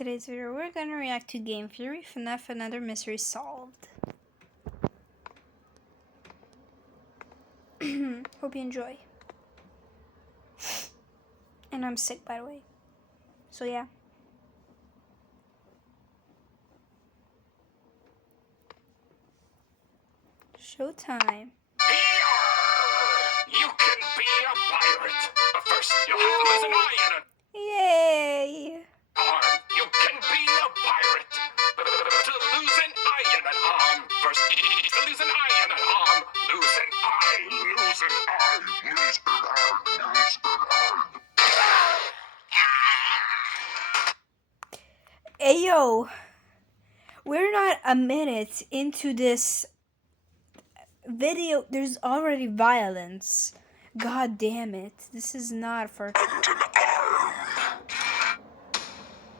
today's video, we're gonna react to Game Theory, FNaF, Another Mystery Solved. Hope you enjoy. And I'm sick, by the way. So yeah. Showtime. You can be a pirate, but first you'll have to lose an eye and an Yay! arm. You can be a pirate. To lose an eye and an arm. First, to lose an eye and an arm. Lose an eye, lose an eye, lose an eye, lose an eye. Ayo! We're not a minute into this video. There's already violence. God damn it. This is not for...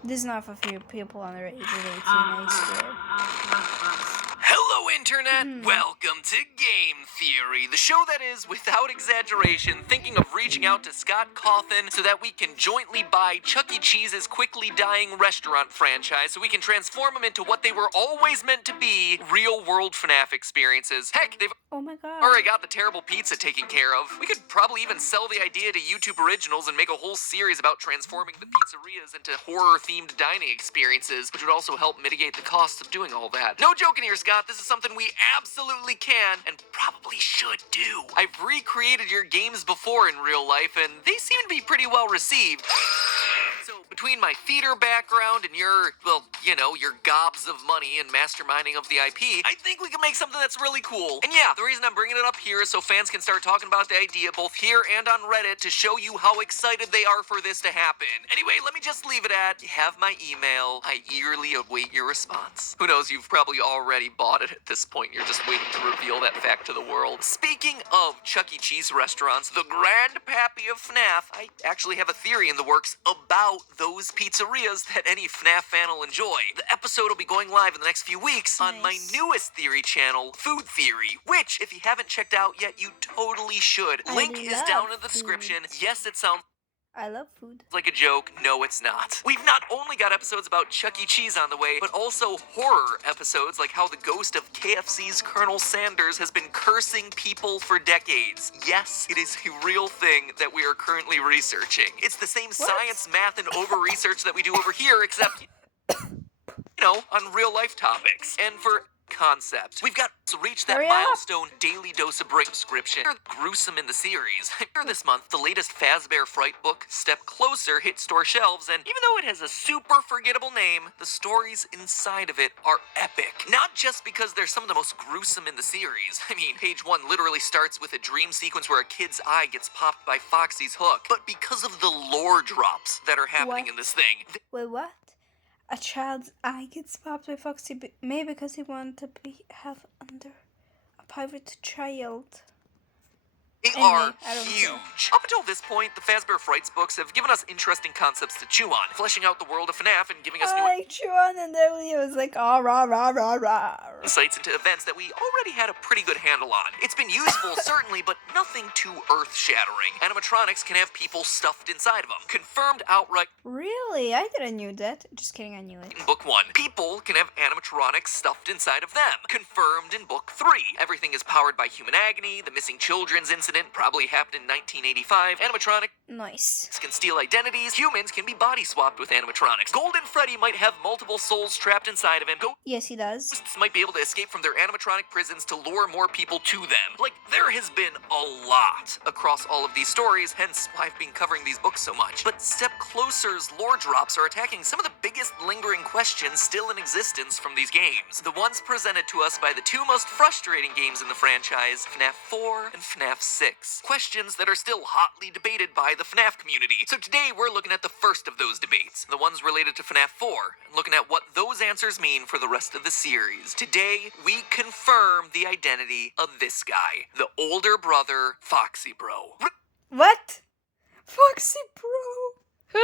This is not for people under the age of 18, I swear. Hello, Internet! Welcome to Game Theory, the show that is, without exaggeration, thinking of reaching out to Scott Cawthon so that we can jointly buy Chuck E. Cheese's quickly dying restaurant franchise so we can transform them into what they were always meant to be, real-world FNaF experiences. Heck, they've Oh my god. already got the terrible pizza taken care of. We could probably even sell the idea to YouTube Originals and make a whole series about transforming the pizzerias into horror-themed dining experiences, which would also help mitigate the costs of doing all that. No joking here, Scott. This is something we absolutely can and probably should do. I've recreated your games before in real life, and they seem to be pretty well received. So, between my theater background and your, well, you know, your gobs of money and masterminding of the IP, I think we can make something that's really cool. And yeah, the reason I'm bringing it up here is so fans can start talking about the idea both here and on Reddit to show you how excited they are for this to happen. Anyway, let me just leave it at, you have my email. I eagerly await your response. Who knows, you've probably already bought it at this point. You're just waiting to reveal that fact to the world. Speaking of Chuck E. Cheese restaurants, the grandpappy of FNaF, I actually have a theory in the works about those pizzerias that any FNaF fan will enjoy. The episode will be going live in the next few weeks on my newest theory channel, Food Theory, which, if you haven't checked out yet, you totally should. Link is down in the description. Yes, it sounds I love food. like a joke. No, it's not. We've not only got episodes about Chuck E. Cheese on the way, but also horror episodes like how the ghost of KFC's Colonel Sanders has been cursing people for decades. Yes, it is a real thing that we are currently researching. It's the same science, math, and over-research that we do over here, except, you know, on real-life topics. And for concept, we've got to reach that Hurry up. milestone daily dose of break subscription. Gruesome in the series. Here this month, the latest Fazbear Fright book, Step Closer, hit store shelves, and even though it has a super forgettable name, the stories inside of it are epic. Not just because they're some of the most gruesome in the series. I mean, page 1 literally starts with a dream sequence where a kid's eye gets popped by Foxy's hook, but because of the lore drops that are happening in this thing. Wait, what? A child's eye gets popped by Foxy, maybe because he wanted to have under a pirate child. They Anyway, are I don't huge. Up until this point, the Fazbear Frights books have given us interesting concepts to chew on, fleshing out the world of FNaF and giving us new I like Chuan, and then it was like, ah, rah, rah, rah, rah. insights into events that we already had a pretty good handle on. It's been useful, certainly, but nothing too earth-shattering. Animatronics can have people stuffed inside of them. Confirmed outright Really? I didn't knew that. Just kidding, I knew it. in Book 1. People can have animatronics stuffed inside of them. Confirmed in Book 3. Everything is powered by human agony. The missing children's incident probably happened in 1985. Animatronics Nice. can steal identities. Humans can be body swapped with animatronics. Golden Freddy might have multiple souls trapped inside of him. Yes, he does. Ghosts might be able to escape from their animatronic prisons to lure more people to them. Like, there has been a lot across all of these stories, hence why I've been covering these books so much. But Step Closer's lore drops are attacking some of the biggest lingering questions still in existence from these games. The ones presented to us by the two most frustrating games in the franchise, FNaF 4 and FNaF 6. Questions that are still hotly debated by the FNaF community. So today we're looking at the first of those debates, the ones related to FNaF 4, and looking at what those answers mean for the rest of the series. Today, we confirm the identity of this guy, the older brother, Foxy Bro. What? Foxy Bro.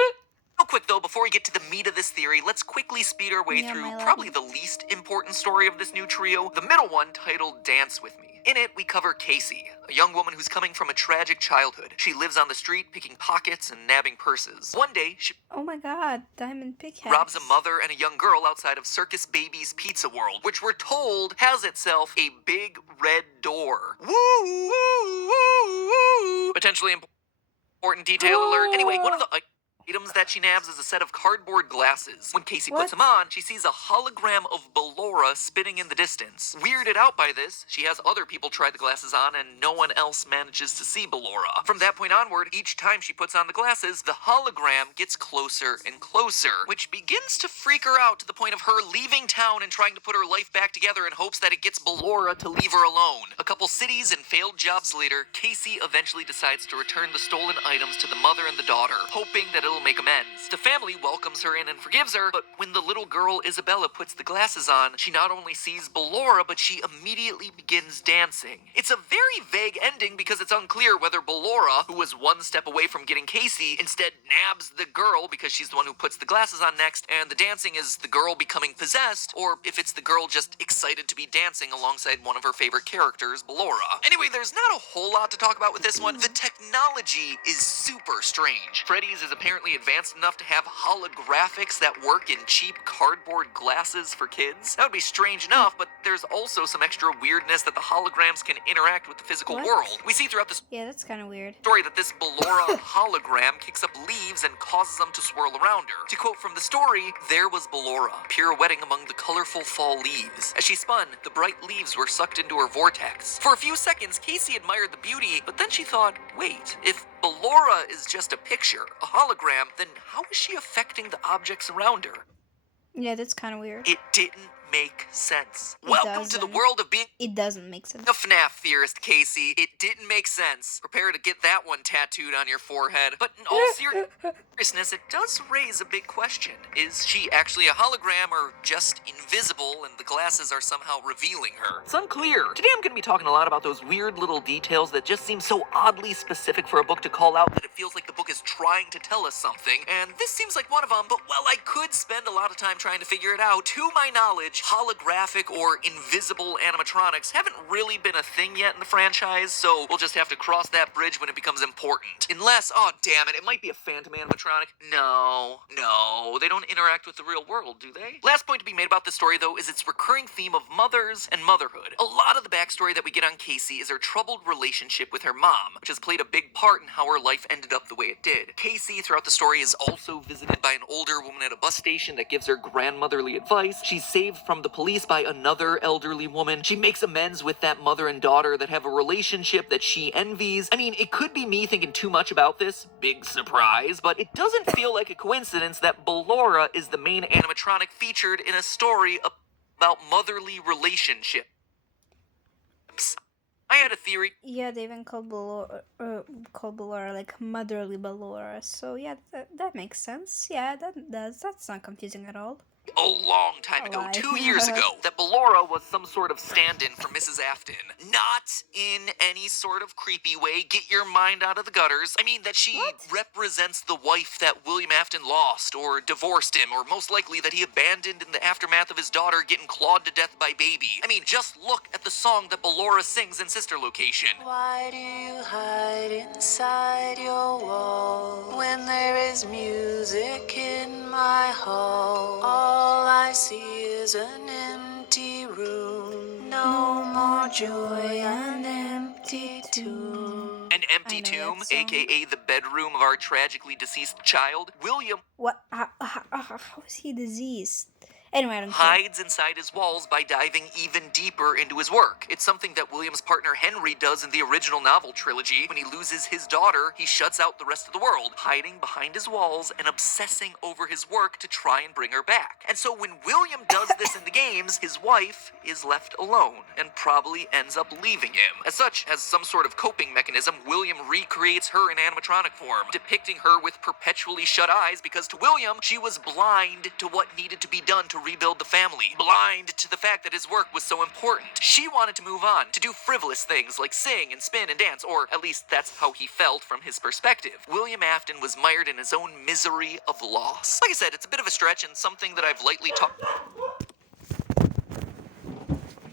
Real quick though, before we get to the meat of this theory, let's quickly speed our way Yeah, through my love. probably the least important story of this new trio, the middle one titled Dance With Me. In it, we cover Casey, a young woman who's coming from a tragic childhood. She lives on the street picking pockets and nabbing purses. One day, she Oh my god, diamond pickaxe. robs a mother and a young girl outside of Circus Baby's Pizza World, which we're told has itself a big red door. Woo, woo, woo, woo. Potentially important detail alert. Anyway, one of the items that she nabs is a set of cardboard glasses. When Casey puts them on, she sees a hologram of Ballora spinning in the distance. Weirded out by this, she has other people try the glasses on and no one else manages to see Ballora. From that point onward, each time she puts on the glasses, the hologram gets closer and closer, which begins to freak her out to the point of her leaving town and trying to put her life back together in hopes that it gets Ballora to leave her alone. A couple cities and failed jobs later, Casey eventually decides to return the stolen items to the mother and the daughter, hoping that it'll make amends. The family welcomes her in and forgives her, but when the little girl Isabella puts the glasses on, she not only sees Ballora, but she immediately begins dancing. It's a very vague ending because it's unclear whether Ballora, who was one step away from getting Casey, instead nabs the girl because she's the one who puts the glasses on next, and the dancing is the girl becoming possessed, or if it's the girl just excited to be dancing alongside one of her favorite characters, Ballora. Anyway, there's not a whole lot to talk about with this one. The technology is super strange. Freddy's is apparently advanced enough to have holographics that work in cheap cardboard glasses for kids. That would be strange enough, but there's also some extra weirdness that the holograms can interact with the physical world. We see throughout this Yeah, that's kind of weird. story that this Ballora hologram kicks up leaves and causes them to swirl around her. To quote from the story, there was Ballora, pirouetting among the colorful fall leaves. As she spun, the bright leaves were sucked into her vortex. For a few seconds, Casey admired the beauty, but then she thought, wait, if Ballora is just a picture, a hologram, then how is she affecting the objects around her? Yeah, that's kind of weird. It didn't make sense. It Welcome to the doesn't. world of being It doesn't make sense. a FNaF theorist, Casey. It didn't make sense. Prepare to get that one tattooed on your forehead. But in all seriousness, it does raise a big question. Is she actually a hologram or just invisible and the glasses are somehow revealing her? It's unclear. Today I'm going to be talking a lot about those weird little details that just seem so oddly specific for a book to call out that it feels like the book is trying to tell us something. And this seems like one of them, but while I could spend a lot of time trying to figure it out, to my knowledge, holographic or invisible animatronics haven't really been a thing yet in the franchise, so we'll just have to cross that bridge when it becomes important. Unless, oh damn it might be a phantom animatronic. No, they don't interact with the real world, do they? Last point to be made about this story, though, is its recurring theme of mothers and motherhood. A lot of the backstory that we get on Casey is her troubled relationship with her mom, which has played a big part in how her life ended up the way it did. Casey, throughout the story, is also visited by an older woman at a bus station that gives her grandmotherly advice. She's saved from the police by another elderly woman. She makes amends with that mother and daughter that have a relationship that she envies. I mean, it could be me thinking too much about this, big surprise, but it doesn't feel like a coincidence that Ballora is the main animatronic featured in a story about motherly relationships. I had a theory. Yeah, they even called Ballora like motherly Ballora. So yeah, that makes sense. Yeah, that does. That's not confusing at all. A long time ago, Why? 2 years ago, that Ballora was some sort of stand-in for Mrs. Afton. Not in any sort of creepy way, get your mind out of the gutters. I mean that she represents the wife that William Afton lost, or divorced him, or most likely that he abandoned in the aftermath of his daughter getting clawed to death by Baby. I mean, just look at the song that Ballora sings in Sister Location. Why do you hide inside your wall when there is music in my hall? All I see is an empty room. No more joy, an empty tomb. An empty I know tomb, that song. aka the bedroom of our tragically deceased child. William What? How is he diseased? Anyway, I don't care. hides inside his walls by diving even deeper into his work. It's something that William's partner Henry does in the original novel trilogy. When he loses his daughter, he shuts out the rest of the world, hiding behind his walls and obsessing over his work to try and bring her back. And so when William does this in the games, his wife is left alone and probably ends up leaving him. As such, as some sort of coping mechanism, William recreates her in animatronic form, depicting her with perpetually shut eyes because to William, she was blind to what needed to be done to rebuild the family, blind to the fact that his work was so important. She wanted to move on, to do frivolous things like sing and spin and dance, or at least that's how he felt from his perspective. William Afton was mired in his own misery of loss. Like I said, it's a bit of a stretch and something that I've lightly talked